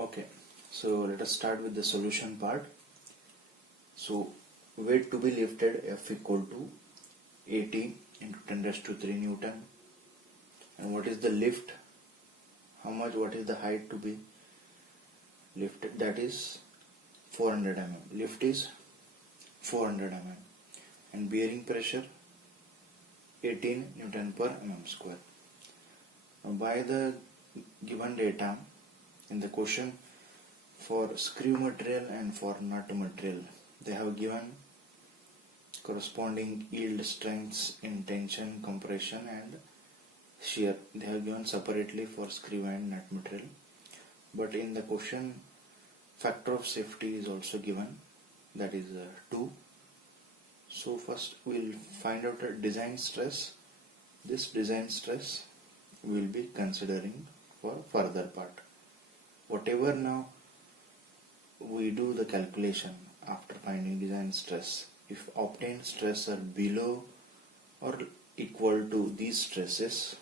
Okay, so let us start with the solution part. So weight to be lifted F equal to 80 into 10 raised to 3 Newton. And what is the lift? What is the height to be lifted? That is 400 mm. Lift is 400 mm. And bearing pressure 18 Newton per mm square. Now by the given data in the question, for screw material and for nut material, they have given corresponding yield strengths in tension, compression and shear. They have given separately for screw and nut material, but in the question factor of safety is also given, that is 2. So first we will find out a design stress. This design stress we will be considering for further part. Whatever now we do the calculation after finding design stress, if obtained stress are below or equal to these stresses,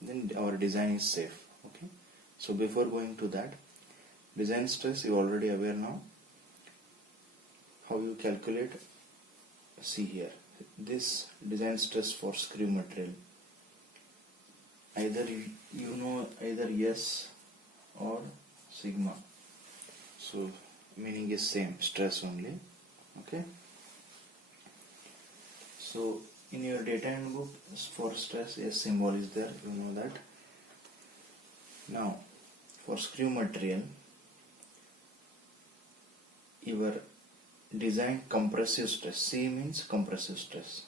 then our design is safe. Okay, so before going to that, design stress you already aware now. How you calculate? See here, this design stress for screw material, either you know either S or sigma, so meaning is same, stress only. Okay, so in your data handbook for stress S symbol is there, you know that. Now for screw material, your design compressive stress, C means compressive stress,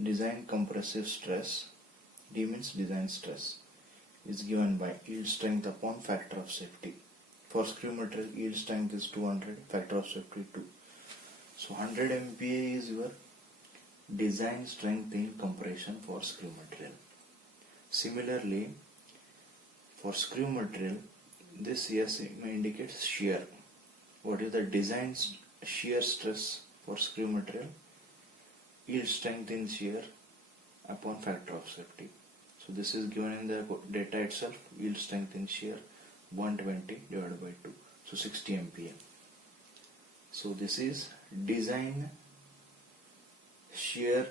design compressive stress, D means design stress, is given by yield strength upon factor of safety. For screw material, yield strength is 200, factor of safety 2. So 100 MPa is your design strength in compression for screw material. Similarly, for screw material, this S indicates shear. What is the design shear stress for screw material? Yield strength in shear upon factor of safety. So this is given in the data itself, yield strength in shear 120 divided by 2, so 60 MPa. So this is design shear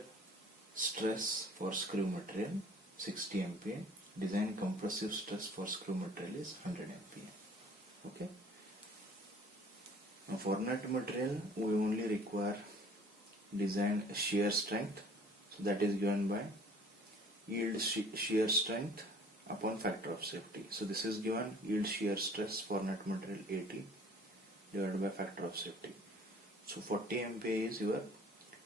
stress for screw material 60 MPa, design compressive stress for screw material is 100 MPa. Okay. Now for nut material we only require design shear strength, so that is given by yield shear strength upon factor of safety. So this is given, yield shear stress for nut material 80 divided by factor of safety. So 40 MPa is your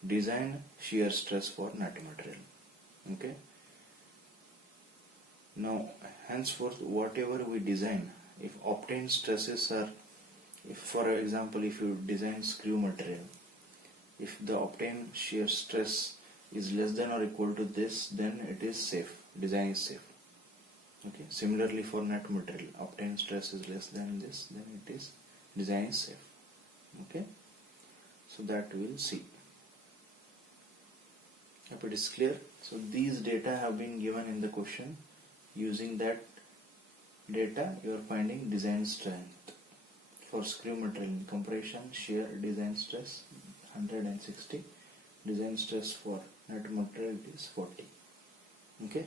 design shear stress for nut material. Okay. Now henceforth whatever we design, if obtained stresses are, if for example if you design screw material, if the obtained shear stress is less than or equal to this, then it is safe, design is safe. Okay. Similarly for nut material, obtained stress is less than this, then it is design is safe. Okay, so that we will see. If it is clear, so these data have been given in the question. Using that data you are finding design strength for screw material in compression, shear, design stress 160, design stress for nut material is 40. Okay.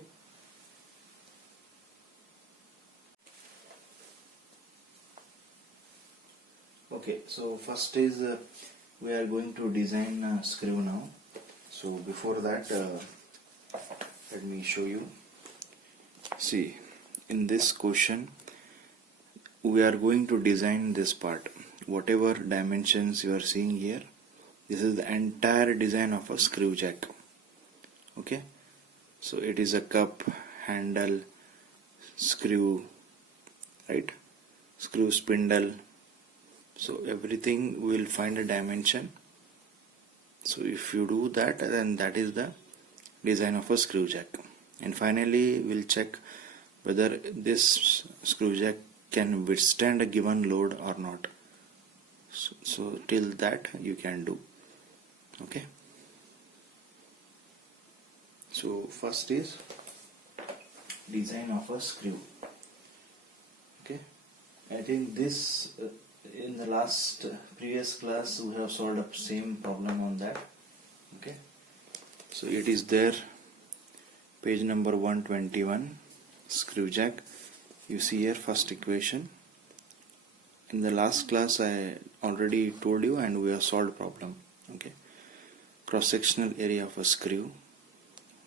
Okay, so first is we are going to design a screw now. So before that let me show you. See, in this question we are going to design this part. Whatever dimensions you are seeing here, this is the entire design of a screw jack. Okay, so it is a cup, handle, screw, right, screw spindle. So everything we will find a dimension. So if you do that, then that is the design of a screw jack. And finally we'll check whether this screw jack can withstand a given load or not. So till that you can do. Okay. So first is design of a screw. Okay. I think this in the last previous class we have solved the same problem on that. Okay, so it is there, page number 121, screw jack. You see here first equation. In the last class I already told you and we have solved problem. Okay, cross sectional area of a screw.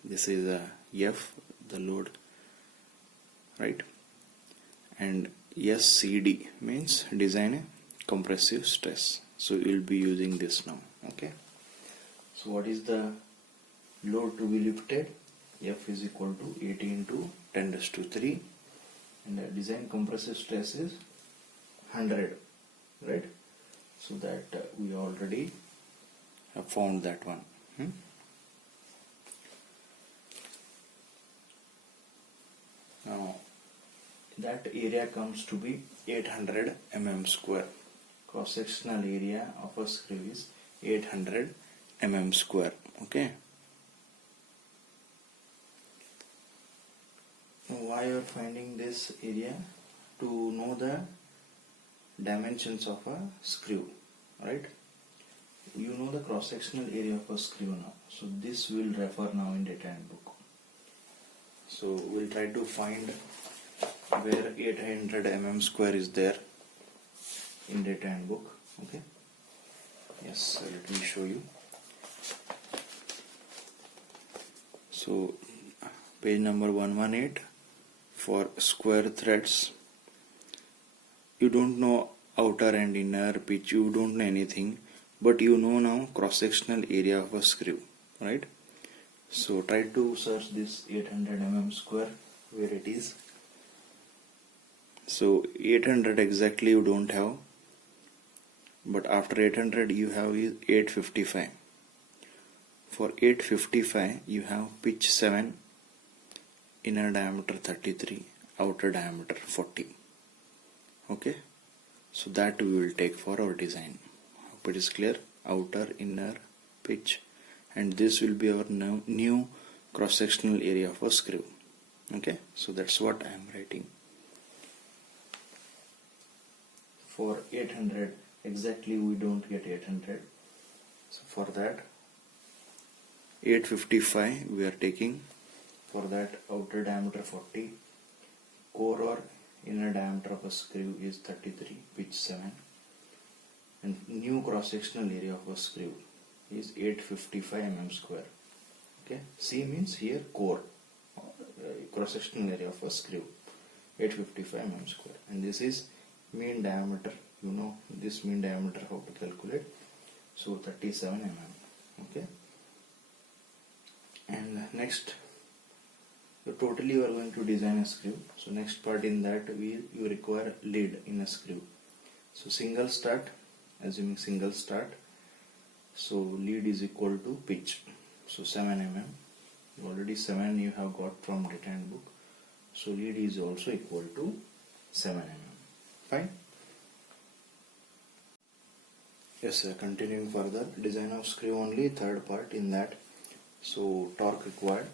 This is a F, the load, right? And SCD means design a compressive stress. So you will be using this now. Okay, so what is the load to be lifted? F is equal to 80 into 10 raised to 3, and the design compressive stress is 100, right? So that we already have found that one. Now that area comes to be 800 mm square. Cross sectional area of a screw is 800 mm square. Okay. Now why you are finding this area? To know the dimensions of a screw, right? You know the cross sectional area of a screw now. So this will refer now in data handbook. So we'll try to find where 800 mm square is there in data handbook. Okay. Yes, so let me show you. So page number 118, for square threads. You don't know outer and inner pitch, you don't know anything, but you know now cross sectional area of a screw, right? So try to search this 800 mm square where it is. So 800 exactly you don't have, but after 800 you have is 855. For 855 you have pitch 7, inner diameter 33, outer diameter 40. Okay, so that we will take for our design. Hope it is clear. Outer, inner, pitch, and this will be our new cross sectional area of a screw. Okay, so that's what I am writing. For 800 exactly we don't get 800, so for that 855 we are taking. For that outer diameter 40, core or inner diameter of a screw is 33, pitch 7, and new cross sectional area of a screw is 855 mm square. Okay, C means here core, cross sectional area of a screw, 855 mm square, and this is mean diameter. You know this mean diameter how to calculate, so 37 mm. Okay, and next, so totally you are going to design a screw. So next part in that you require lead in a screw. So single start, assuming single start, so lead is equal to pitch, so 7 mm. Already 7 you have got from data handbook, so lead is also equal to 7 mm. Fine. Yes sir, continuing further, design of screw only, third part in that. So torque required.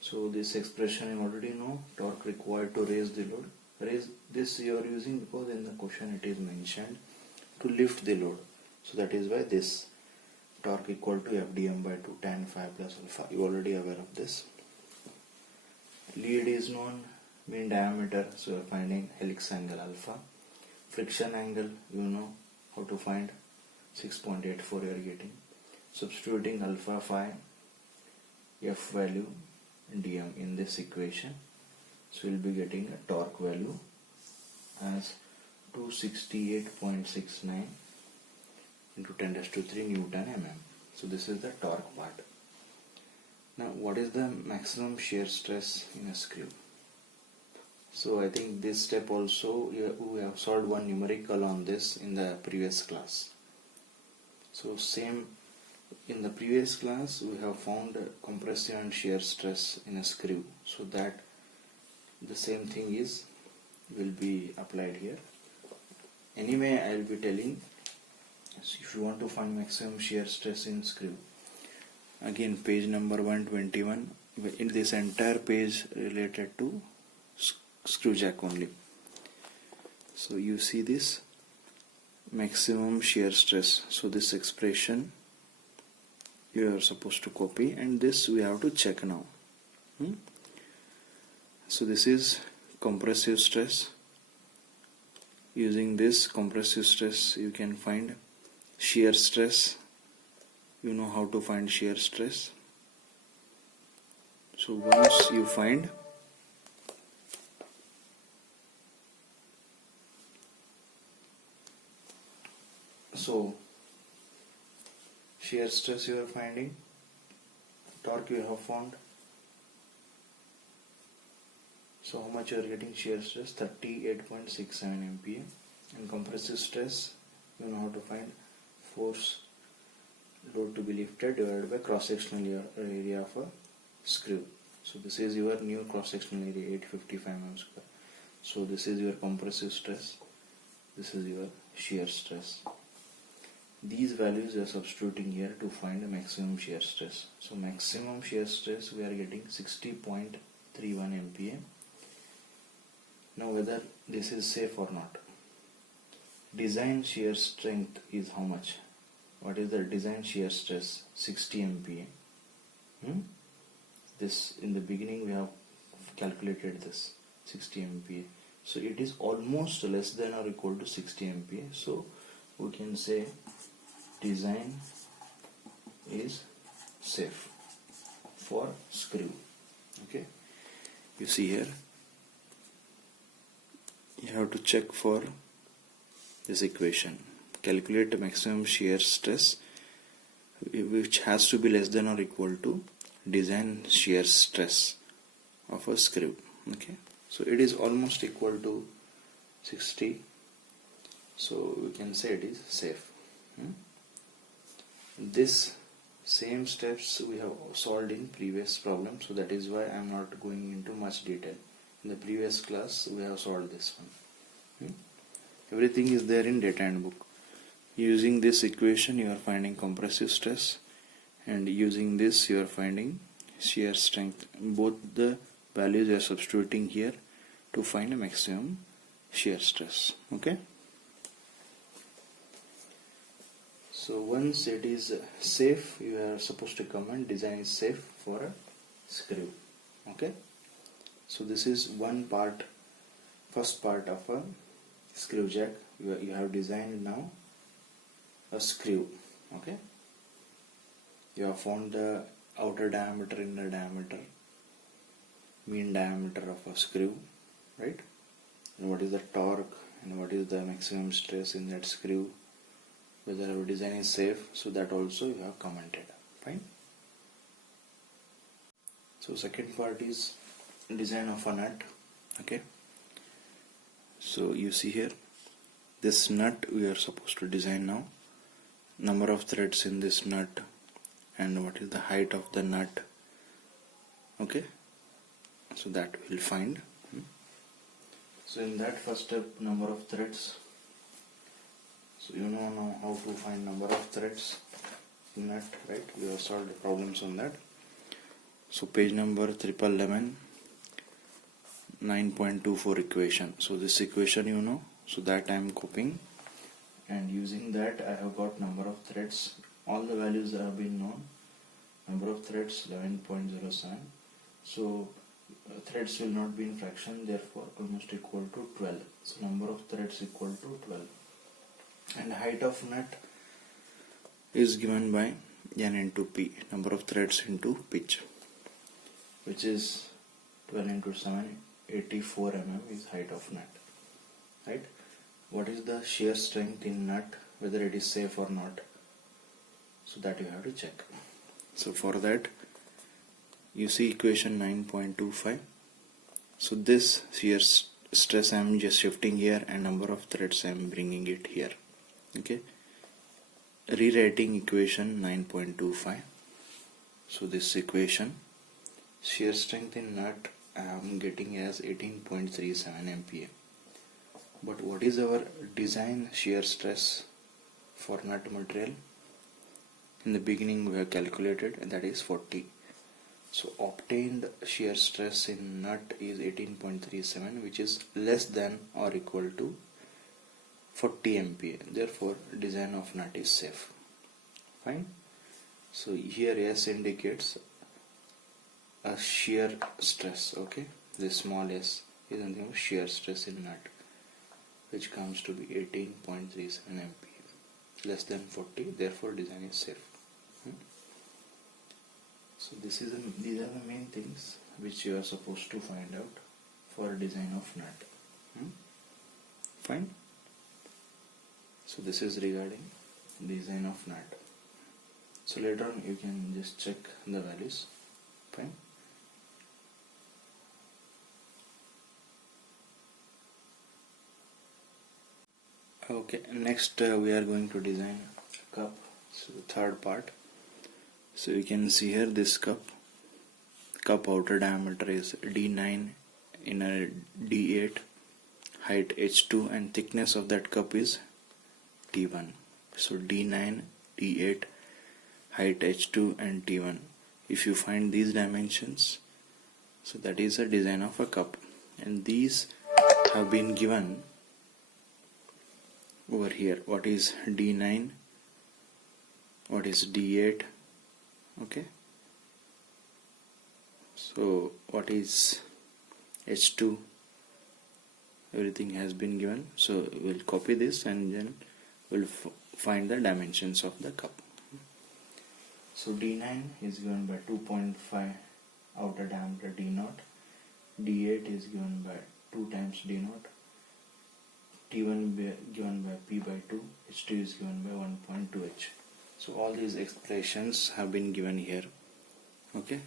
So this expression you already know, torque required to raise the load. Raise this you are using because in the question it is mentioned to lift the load. So that is why this torque equal to FDM by 2 tan phi plus alpha. You already aware of this. Lead is known, mean diameter, so you are finding helix angle alpha. Friction angle you know how to find, 6.84 you are getting. Substituting alpha phi, F value, dm in this equation, so we'll be getting a torque value as 268.69 into 10 raised to 3 Newton mm. So this is the torque part. Now what is the maximum shear stress in a screw? So I think this step also we have solved one numerical on this in the previous class. So same, in the previous class we have found compressive and shear stress in a screw, so that the same thing is will be applied here. Anyway I will be telling, so if you want to find maximum shear stress in screw, again page number 121, in this entire page related to screw jack only. So you see this maximum shear stress. So this expression you are supposed to copy, and this we have to check now. So this is compressive stress. Using this compressive stress you can find shear stress. You know how to find shear stress. So once you find, so shear stress you are finding, torque you have found. So how much you are getting shear stress? 38.67 MPa. And compressive stress, you know how to find force load to be lifted divided by cross-sectional area of a screw. So this is your new cross-sectional area, 855 mm square. So this is your compressive stress, this is your shear stress. These values we are substituting here to find the maximum shear stress. So maximum shear stress we are getting 60.31 MPa. Now whether this is safe or not. Design shear strength is how much? What is the design shear stress? 60 MPa. This in the beginning we have calculated this 60 MPa. So it is almost less than or equal to 60 MPa. So we can say design is safe for screw. Okay. You see here, you have to check for this equation. Calculate the maximum shear stress which has to be less than or equal to design shear stress of a screw. Okay, so it is almost equal to 60, so we can say it is safe. This same steps we have solved in previous problem, so that is why I am not going into much detail. In the previous class we have solved this one. Everything is there in data handbook. Using this equation you are finding compressive stress, and using this you are finding shear strength. Both the values you are substituting here to find a maximum shear stress. Okay. So once it is safe, you are supposed to comment design is safe for a screw. Okay. So this is one part, first part of a screw jack. You have designed now a screw. Okay. You have found the outer diameter, inner diameter, mean diameter of a screw, right? And what is the torque and what is the maximum stress in that screw, whether our design is safe, so that also you have commented. Fine. So second part is design of a nut. Okay. So you see here, this nut we are supposed to design now. Number of threads in this nut and what is the height of the nut. Okay. So that we'll find. So in that first step, number of threads. So you know now how to find number of threads in nut, right? We have solved the problems on that. So page number 1111, 9.24 equation. So this equation you know, so that I am copying, and using that I have got number of threads. All the values have been known. Number of threads 11.07. So threads will not be in fraction, therefore almost equal to 12. So number of threads equal to 12. And height of nut is given by N into P, number of threads into pitch, which is 12 into 7, 84 mm is height of nut. Right? What is the shear strength in nut, whether it is safe or not? So that you have to check. So for that, you see equation 9.25. So this shear stress I am just shifting here, and number of threads I am bringing it here. Okay. Rewriting equation 9.25. So this equation, shear strength in nut I am getting as 18.37 MPa. But what is our design shear stress for nut material? In the beginning we have calculated, and that is 40. So obtained shear stress in nut is 18.37, which is less than or equal to 40 MPa, therefore design of nut is safe. Fine. So here S indicates a shear stress. Okay, this small s is nothing but shear stress in nut, which comes to be 18.37 MPa, less than 40, therefore design is safe. So these are the main things which you are supposed to find out for design of nut. Fine. So this is regarding design of nut. So later on you can just check the values. Fine. Okay, next we are going to design a cup. So the third part. So you can see here this cup outer diameter is D9, inner D8, height H2, and thickness of that cup is T1. So D9, D8, height H2 and T1. If you find these dimensions, so that is a design of a cup, and these have been given over here. What is D9, what is D8, okay, so what is H2, everything has been given. So we'll copy this and then we'll find the dimensions of the cup. So D9 is given by 2.5 outer diameter D0, D8 is given by 2 times D0, T1 given by P by 2, H2 is given by 1.2H. So all these expressions have been given here. Okay,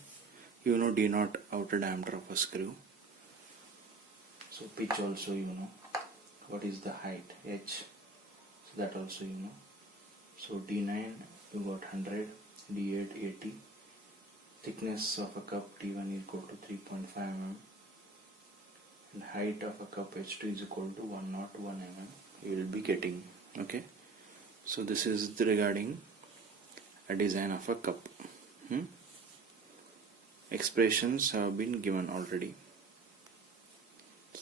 you know D0 outer diameter of a screw. So pitch also you know. What is the height H? So that also you know. So D9 you got 100, D8 80. Thickness of a cup T1 is equal to 3.5 mm. And height of a cup H2 is equal to 101 mm. You will be getting. Okay. So this is regarding a design of a cup. Expressions have been given already.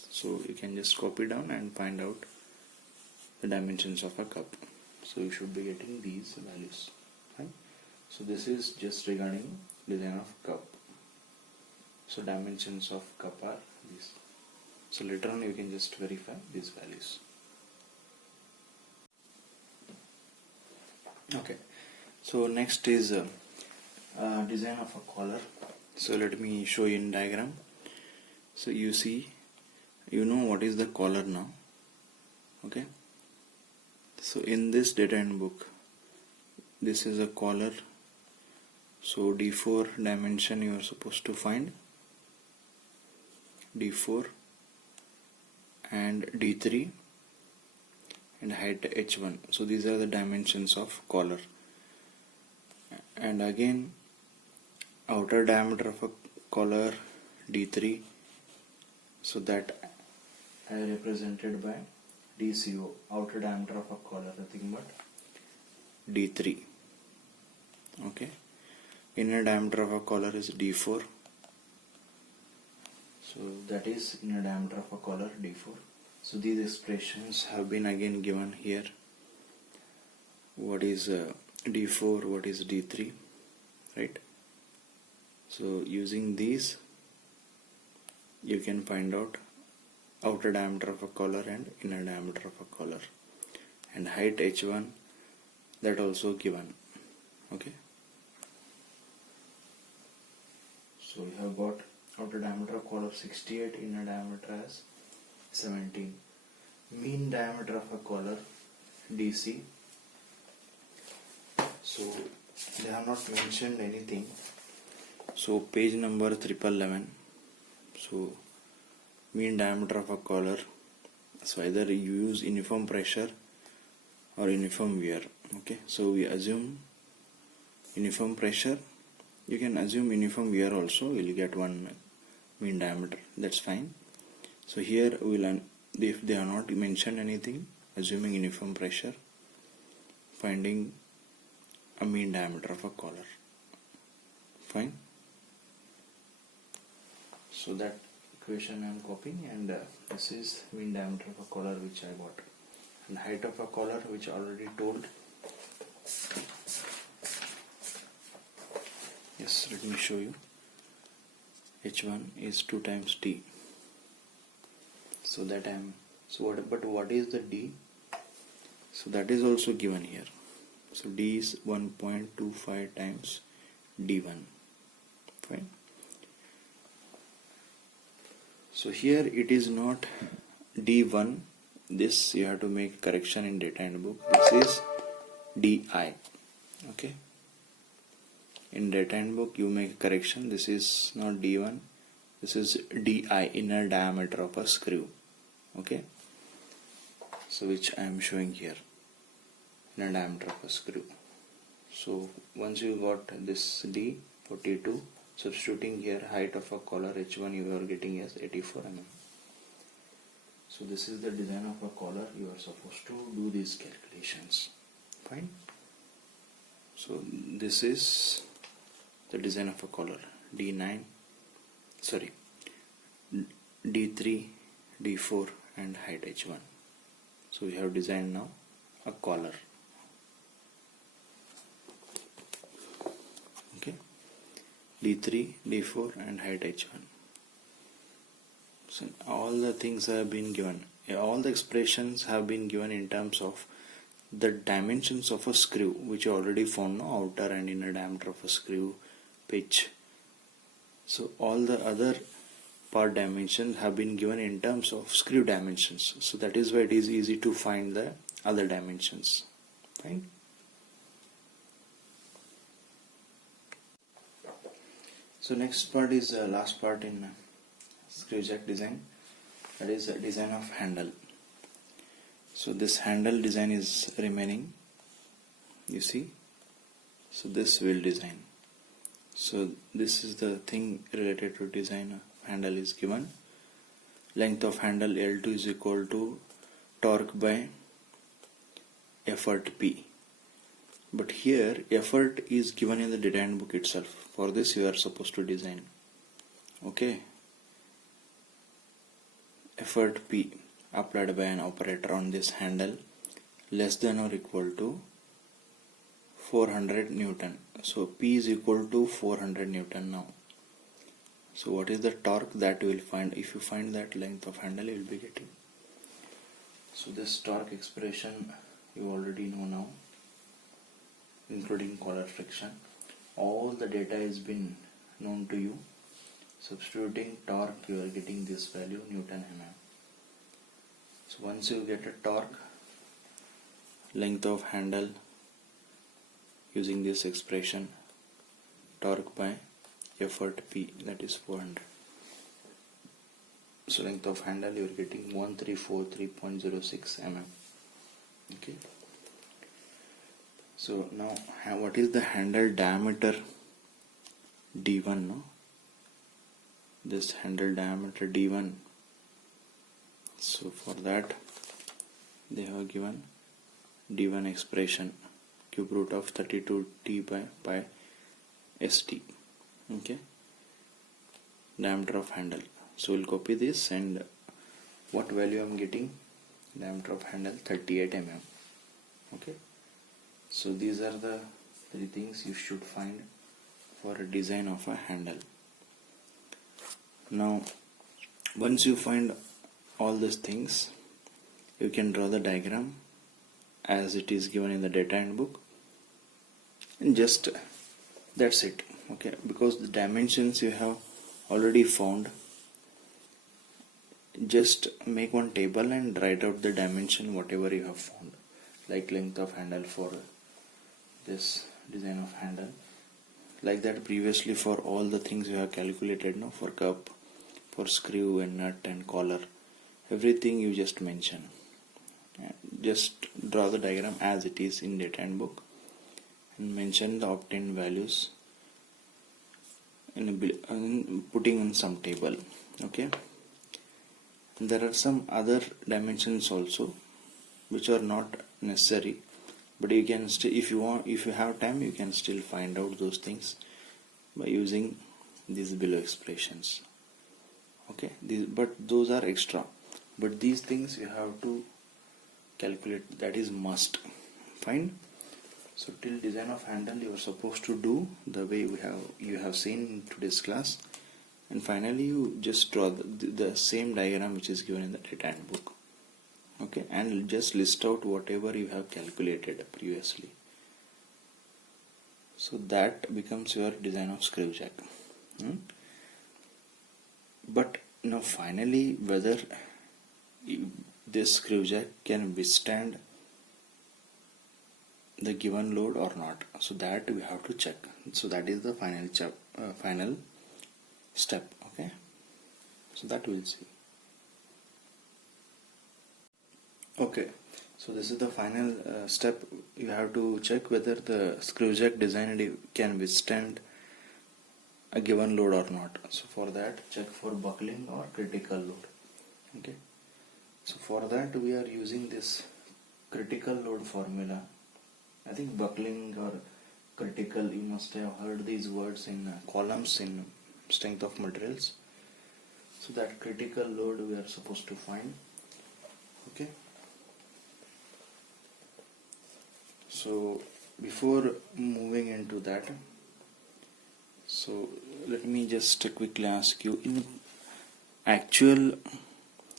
So you can just copy down and find out the dimensions of a cup. So you should be getting these values. Right? So this is just regarding design of cup. So dimensions of cup are these. So later on you can just verify these values. Okay. So next is design of a collar. So let me show you in diagram. So you see, you know what is the collar now. Okay. So in this data book, this is a collar. So D4 dimension you are supposed to find, D4 and D3 and height H1. So these are the dimensions of collar. And again, outer diameter of a collar D3, so that is represented by DCO, outer diameter of a collar, nothing but D3. Okay. Inner diameter of a collar is D4. So that is inner diameter of a collar D4. So these expressions have been again given here. What is D4, what is D3, right? So using these you can find out outer diameter of a collar and inner diameter of a collar, and height H1, that also given. Okay. So you have got outer diameter of collar 68, inner diameter as 17. Mean diameter of a collar DC. So they have not mentioned anything. So page number 1111. So mean diameter of a collar. So either you use uniform pressure or uniform wear. Okay. So we assume uniform pressure. You can assume uniform wear also. You will get one mean diameter. That's fine. So here we'll, if they are not mentioned anything, assuming uniform pressure, finding a mean diameter of a collar. Fine. So that equation I am copying, and this is mean diameter of a collar which I got. and height of a collar, which I already told. Yes, let me show you. H1 is 2 times D. So that but what is the D? So that is also given here. So D is 1.25 times D1. Fine. So here it is not D1. This you have to make correction in data handbook. This is DI. Okay. In data handbook you make correction. This is not D1. This is DI, inner diameter of a screw. Okay. So which I am showing here. Inner diameter of a screw. So once you got this D 42, substituting here height of a collar H1, you are getting as 84 mm. So this is the design of a collar. You are supposed to do these calculations. Fine. So this is the design of a collar. D9, sorry, D3, D4 and height H1. So we have designed now a collar. Okay. D3, D4 and height H1. So all the things have been given. All the expressions have been given in terms of the dimensions of a screw, which you already found, no? Outer and inner diameter of a screw, pitch. So all the other part dimensions have been given in terms of screw dimensions. So that is why it is easy to find the other dimensions. Fine. So next part is the last part in screw jack design. That is the design of handle. So this handle design is remaining. You see. So this will design. So this is the thing related to design. Handle is given. Length of handle L2 is equal to torque by effort P. But here effort is given in the data handbook itself. For this you are supposed to design. Okay. Effort P applied by an operator on this handle less than or equal to 400 Newton. So P is equal to 400 Newton now. So what is the torque that you will find? If you find that length of handle, you will be getting. So this torque expression you already know now, including collar friction. All the data has been known to you. Substituting torque, you are getting this value Newton mm. So once you get a torque, length of handle using this expression, torque by effort P, that is 400. So length of handle you are getting 1343.06 mm. Okay. So now what is the handle diameter? D1, no? This handle diameter D1. So for that they have given D1 expression, cube root of 32t by pi st. Okay, diameter of handle. So we'll copy this, and what value I'm getting? Diameter of handle 38 mm. Okay, so these are the 3 things you should find for a design of a handle. Now once you find all these things, you can draw the diagram as it is given in the data handbook, and just that's it. Okay, because the dimensions you have already found, just make one table and write out the dimension whatever you have found, like length of handle for this design of handle, like that previously for all the things you have calculated, no, for cup, for screw and nut and collar, everything you just mention. Just draw the diagram as it is in data handbook and mention the obtained values in putting in some table. Okay, there are some other dimensions also which are not necessary, but you can still, if you have time, you can still find out those things by using these below expressions. Okay, but those are extra, but these things you have to calculate, that is must. Fine. So till design of handle you are supposed to do the way you have seen in today's class, and finally you just draw the same diagram which is given in the data handbook. Okay, and just list out whatever you have calculated previously. So that becomes your design of screw jack. But now finally whether this screw jack can withstand the given load or not, so that we have to check. So that is the final step. Okay, so that we'll see. Okay, so this is the final step. You have to check whether the screw jack designed can withstand a given load or not. So for that, check for buckling or critical load. Okay, so for that we are using this critical load formula. I think buckling or critical, you must have heard these words in columns in strength of materials. So that critical load we are supposed to find. Okay, so before moving into that, so let me just quickly ask you, in actual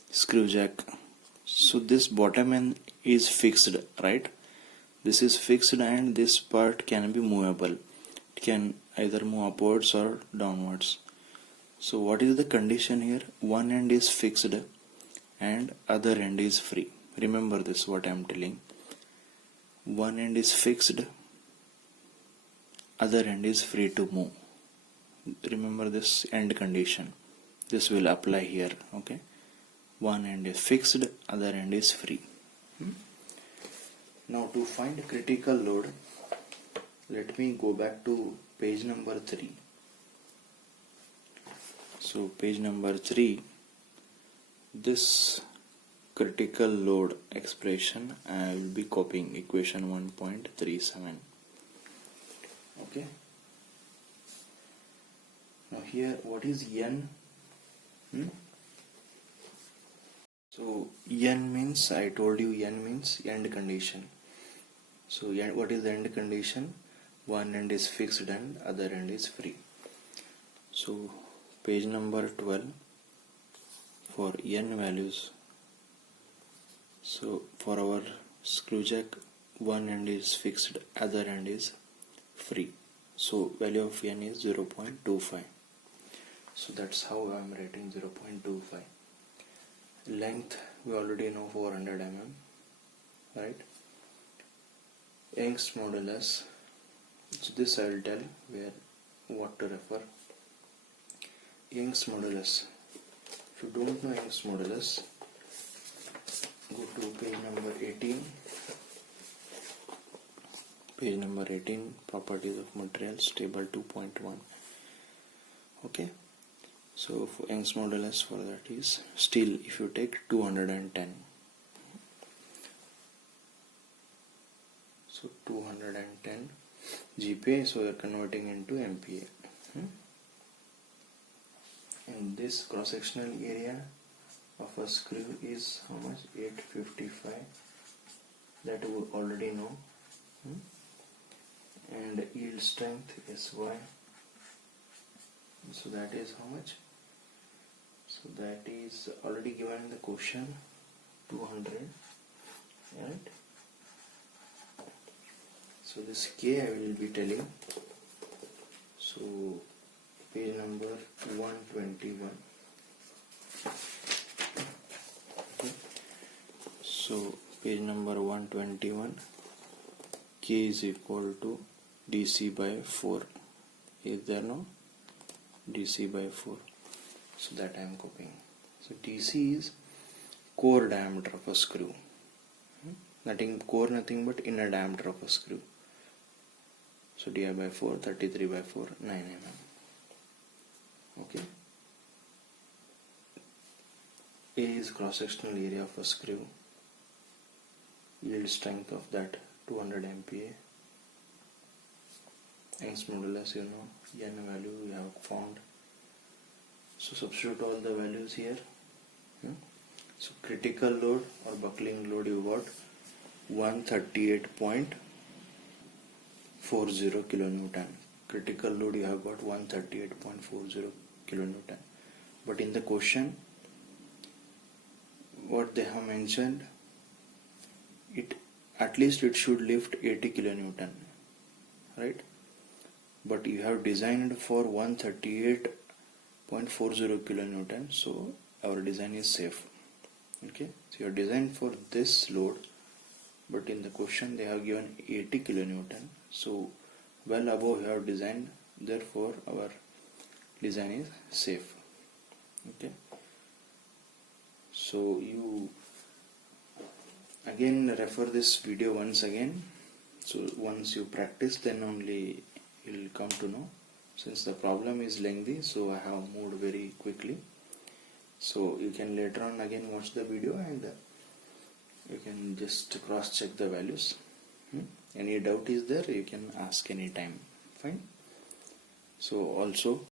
screw jack, so this bottom end is fixed, right? This is fixed and this part can be movable. It can either move upwards or downwards. So what is the condition here? One end is fixed and other end is free. Remember this, what I am telling. One end is fixed, other end is free to move. Remember this end condition. This will apply here. Okay, one end is fixed, other end is free. Now to find critical load, let me go back to page number 3. So page number 3, this critical load expression I will be copying, equation 1.37. Okay. Now here what is N? So N means, I told you N means end condition. So what is the end condition? One end is fixed and other end is free. So page number 12 for N values. So for our screw jack, one end is fixed, other end is free. So value of N is 0.25. So that's how I am writing 0.25. Length we already know, 400 mm, right? Young's modulus, so this I will tell where what to refer. Young's modulus, if you don't know Young's modulus, go to page number 18. Page number 18, properties of materials, table 2.1. Okay, so for Young's modulus for that is steel, if you take 210. So 210 GPa, so you are converting into MPa. And this cross-sectional area of a screw is how much? 855. That we already know. And yield strength SY. So that is how much? So that is already given in the question, 200. Right? So this K I will be telling. So page number 121. Okay. So page number 121, K is equal to DC by 4. Is there no? DC by 4. So that I am copying. So DC is core diameter of a screw. Nothing but inner diameter of a screw. So di by 4, 33 by 4, 9 mm. Okay. A is cross-sectional area of a screw. Yield strength of that 200 MPa. Young's modulus, you know, N value we have found. So substitute all the values here. So critical load or buckling load you got 138.40 kilonewton. Critical load you have got 138.40 kilonewton. But in the question, what they have mentioned, it at least it should lift 80 kilonewton, right? But you have designed for 138.40 kilonewton, so our design is safe. Okay, so you are designed for this load, but in the question they have given 80 kilonewton, so well above you have designed, therefore our design is safe. Okay, so you again refer this video once again, so once you practice then only you will come to know. Since the problem is lengthy, so I have moved very quickly, so you can later on again watch the video and you can just cross check the values. Any doubt is there, you can ask anytime. Fine. So also